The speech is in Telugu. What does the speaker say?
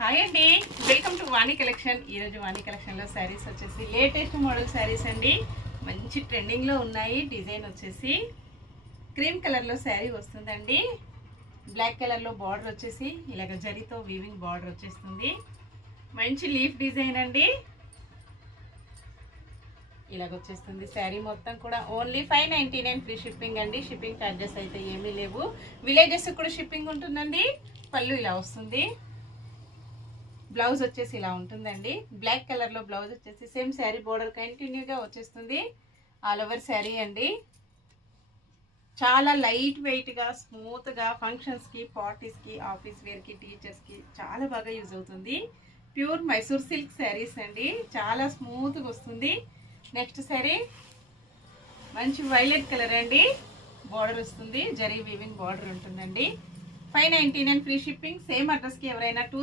హాయ్ అండి, వెల్కమ్ టు వాణి కలెక్షన్. ఈరోజు వాణి కలెక్షన్లో శారీస్ వచ్చేసి లేటెస్ట్ మోడల్ శారీస్ అండి. మంచి ట్రెండింగ్లో ఉన్నాయి. డిజైన్ వచ్చేసి క్రీమ్ కలర్లో శారీ వస్తుందండి. బ్లాక్ కలర్లో బార్డర్ వచ్చేసి ఇలాగ జరీతో వీవింగ్ బార్డర్ వచ్చేస్తుంది. మంచి లీఫ్ డిజైన్ అండి. ఇలాగ వచ్చేస్తుంది శారీ మొత్తం కూడా. ఓన్లీ 599 ఫ్రీ షిప్పింగ్ అండి. షిప్పింగ్ ఛార్జెస్ అయితే ఏమీ లేవు. విలేజెస్ కూడా షిప్పింగ్ ఉంటుందండి. పళ్ళు ఇలా వస్తుంది. బ్లౌజ్ వచ్చేసి ఇలా ఉంటుందండి. బ్లాక్ కలర్ లో బ్లౌజ్ వచ్చేసి సేమ్ శారీ బోర్డర్ కంటిన్యూగా వచ్చేస్తుంది. ఆల్ ఓవర్ శారీ అండి. చాలా లైట్ వెయిట్ గా స్మూత్ గా ఫంక్షన్స్ కి, పార్టీస్ కి, ఆఫీస్ వేర్ కి, టీచర్స్ కి చాలా బాగా యూజ్ అవుతుంది. ప్యూర్ మైసూర్ సిల్క్ శారీస్ అండి. చాలా స్మూత్ గా వస్తుంది. నెక్స్ట్ శారీ మంచి వైలెట్ కలర్ అండి. బార్డర్ వస్తుంది, జరీ వీవింగ్ బార్డర్ ఉంటుందండి. 599 ఫ్రీ షిప్పింగ్. సేమ్ అడ్రస్ కి ఎవరైనా 2